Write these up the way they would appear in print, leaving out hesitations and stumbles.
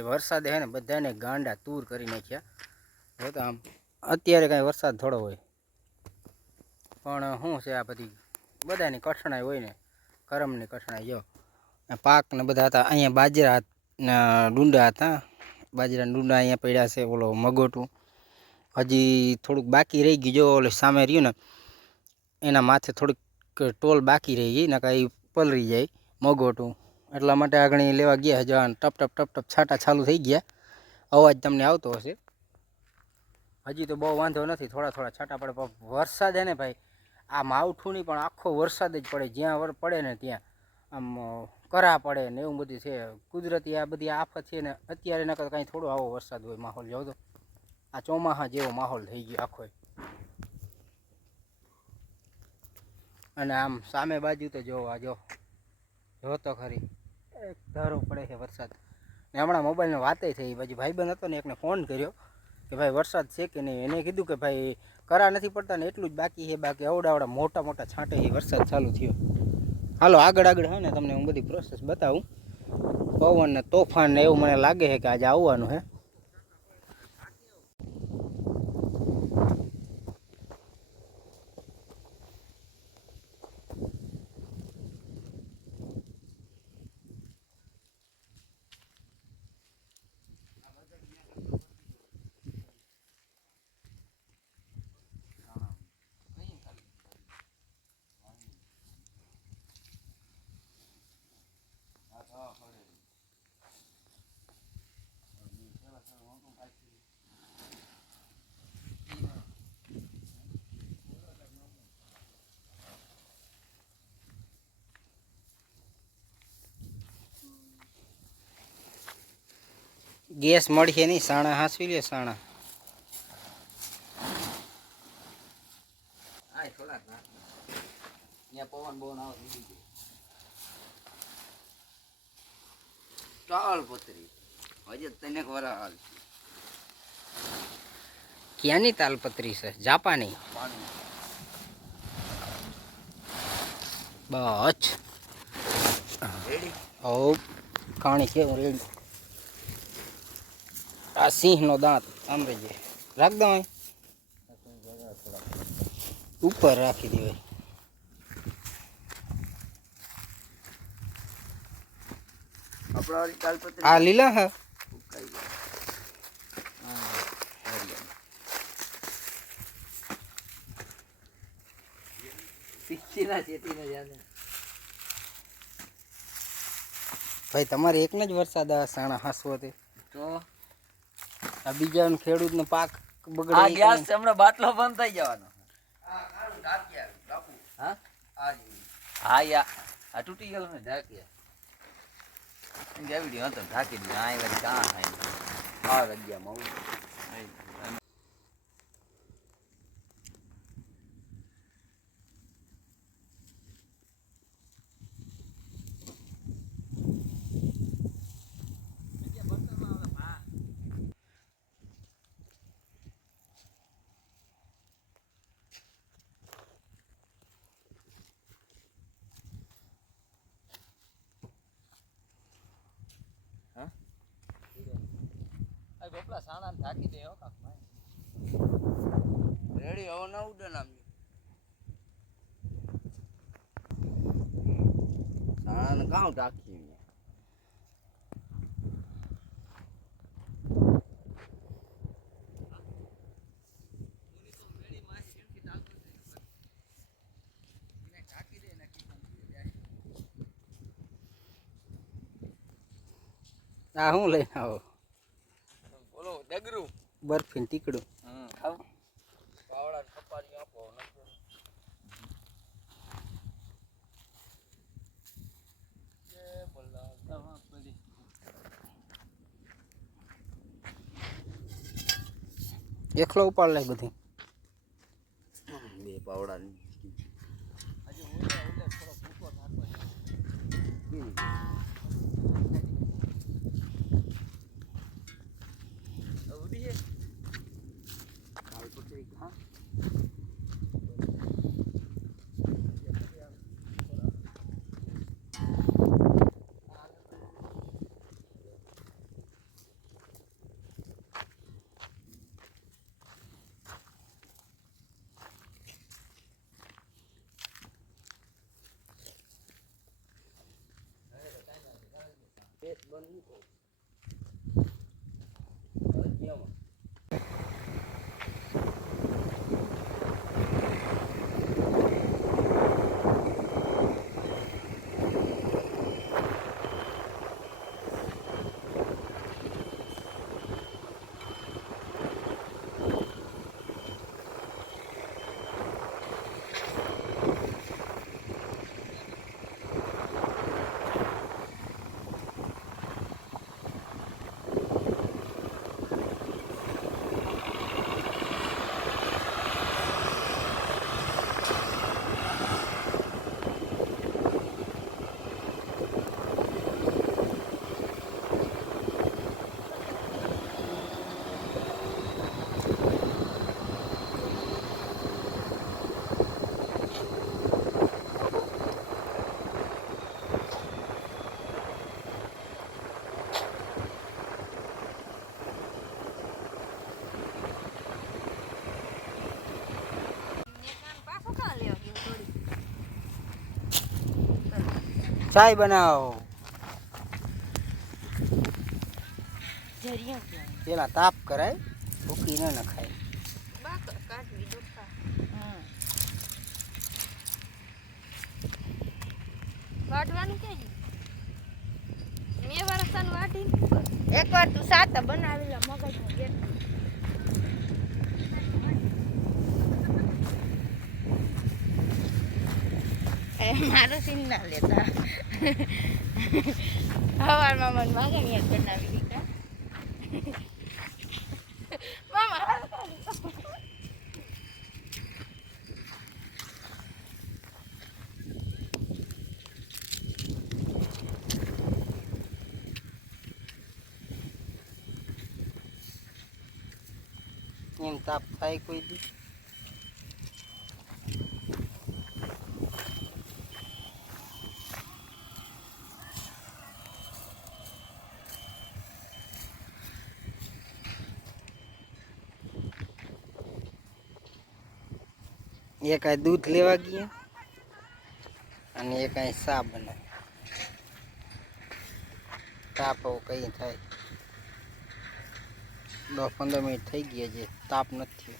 भाई वरसाद है ने बधाने गांडा तूर करी नाख्या। हो तो आम अत्यारे कांई वरसाद थोड़ो होय पण शुं छे आ बधी बधानी कठणाई होय ने करमनी कठणाई। जो पाक ने बधा हता अहींया बाजरा डूंडा हता, बाजराना डूंडा अहींया पड्या छे। ओलो मगोटું हजी थोड़ुंक बाकी रही गयुं। जो ओले सामे रह्युं ने एना माथे थोड़ीक टोल बाकी रही गई, नका ई पलरी जाय मगोटું। એટલા માટે આગળ લેવા ગયા જો ટપ ટપ ટપ ટપ છાંટા ચાલુ થઈ ગયા। અવાજ તમને આવતો હશે। હજી તો બહુ વાંધો નથી, થોડા થોડા છાંટા પડે। પણ વરસાદ હે ને ભાઈ, આ માવઠું નહીં પણ આખો વરસાદ જ પડે। જ્યાં પડે ને ત્યાં આમ કરા પડે ને એવું બધું છે। કુદરતી આ બધી આફત છે ને અત્યારે નકર કાંઈ થોડો આવો વરસાદ હોય માહોલ। જો તો આ ચોમાસા જેવો માહોલ થઈ ગયો આખો। અને આમ સામે બાજુ તો જો આ જો તો ખરી એક ધારો પડે છે વરસાદ। ને હમણાં મોબાઈલની વાતે થઈ, પછી ભાઈબંધ હતો ને એકને ફોન કર્યો કે ભાઈ વરસાદ છે કે નહીં। એને કીધું કે ભાઈ કરા નથી પડતા ને એટલું જ બાકી છે, બાકી અવડા મોટા મોટા છાંટે વરસાદ ચાલુ થયો। હાલો આગળ આગળ હે ને તમને હું બધી પ્રોસેસ બતાવું। પવન ને તોફાન ને એવું મને લાગે છે કે આજે આવવાનું છે। ગેસ મળશે નહીં, સાણા હાંસવી લે સાણા। પવન બહુ ના તાલપત્રી હજે તને વરા હાલ ક્યાંની તાલપત્રી છે? જાપાની બસ રેડી। ઓ કાણી કેવું રેડી। આ સિંહનો દાંત આમ રેજે રાખ દો, ઉપર રાખી દેવાય। આ લીલા હે ભાઈ તમારે એકને જ વરસાદ આ સાણા હાસવો તે તો આ બીજા ખેડૂતનો પાક બગડે। આ ગેસ હમણાં બાટલો બંધ થઈ જવાનો। હા હા યા આ તૂટી ગયેલો ને ઢાંક્યા વિડીયો હતો ઢાંકી દીધું। આ વાર ક્યાં થાય આ જગ્યામાં ગોપલા સાણા ઢાંકી દે હો કાક રેડી હવે ના ઉડે નામ સાણા કાં ઢાંકી આ હું લઈને આવો બોલો ડગરું બરફી ટીકડું ખાવ પાવડા કપારી આપો એકલો ઉપાડ લે બધી બે પાવડા ચાય બનાવો. પેલા તાપ કરાય, ભૂકી ન નખાય. વાટવાનું કે મેં વરસાદ વાટી એકવાર તું સાતા બનાવેલા મગજમાં ગેટ મારું સીન ના લેતા હવારમાં મને મગન યાદ બનાવી દીધા મામા એમ તાપ થાય કોઈ દી. એક આ દૂધ લેવા ગયા અને એક અહીં સા બનાવે. તાપ કઈ થાય 10-15 મિનિટ થઈ ગયા છે, તાપ નથી.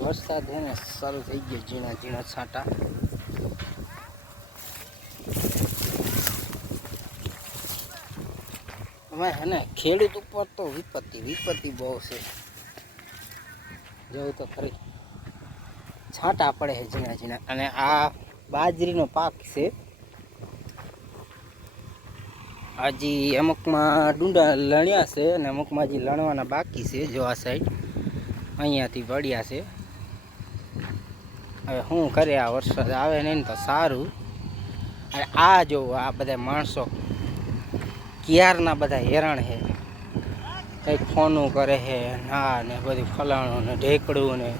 વરસાદ હે ને ચાલુ થઈ ગયો, ઝીણા ઝીણા છાંટા. એમાં હે ને ખેડૂત ઉપર તો વિપત્તિ બહુ છે. જોવું તો ખરી, છાંટા પડે છે ઝીણા ઝીણા. અને આ બાજરીનો પાક છે. હજી અમુકમાં ડુંડા લણ્યા છે અને અમુકમાં હજી લણવાના બાકી છે. જો આ સાઈડ અહીંયાથી વળ્યા છે. હવે શું કરે, આ વરસાદ આવે નહીં તો સારું. અને આ જો આ બધા માણસો ક્યારના બધા હેરાન છે. કંઈક ફોનું કરે છે, ના ને બધું ફલાણું ને ઢેકડું ને.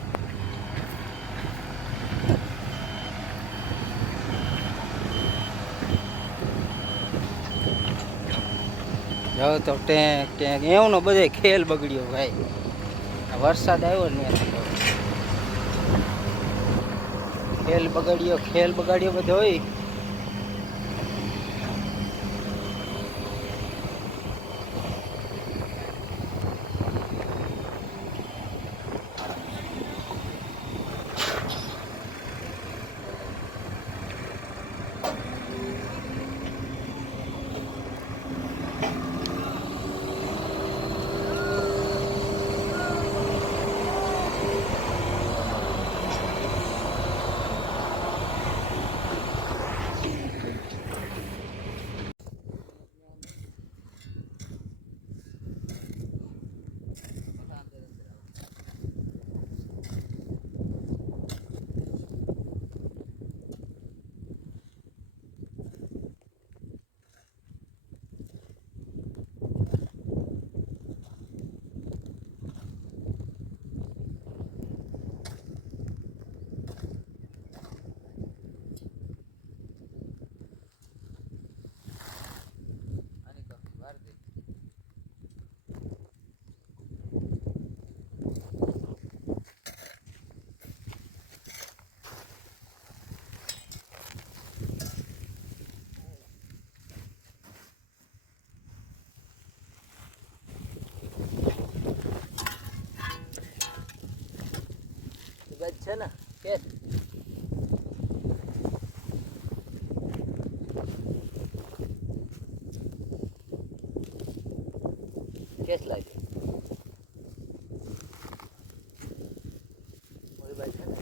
હવે તો ટેક એવનો બધો ખેલ બગડ્યો ભાઈ. વરસાદ આવ્યો ને ખેલ બગાડ્યો બધો હોય. છે ને કેસ કેસ લાગે ઓલી બાજુ છે ને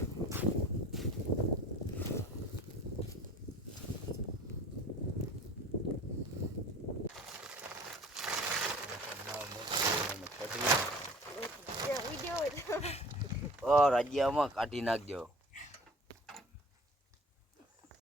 વિડિયો રાજ્યમાં કાઢી નાખજો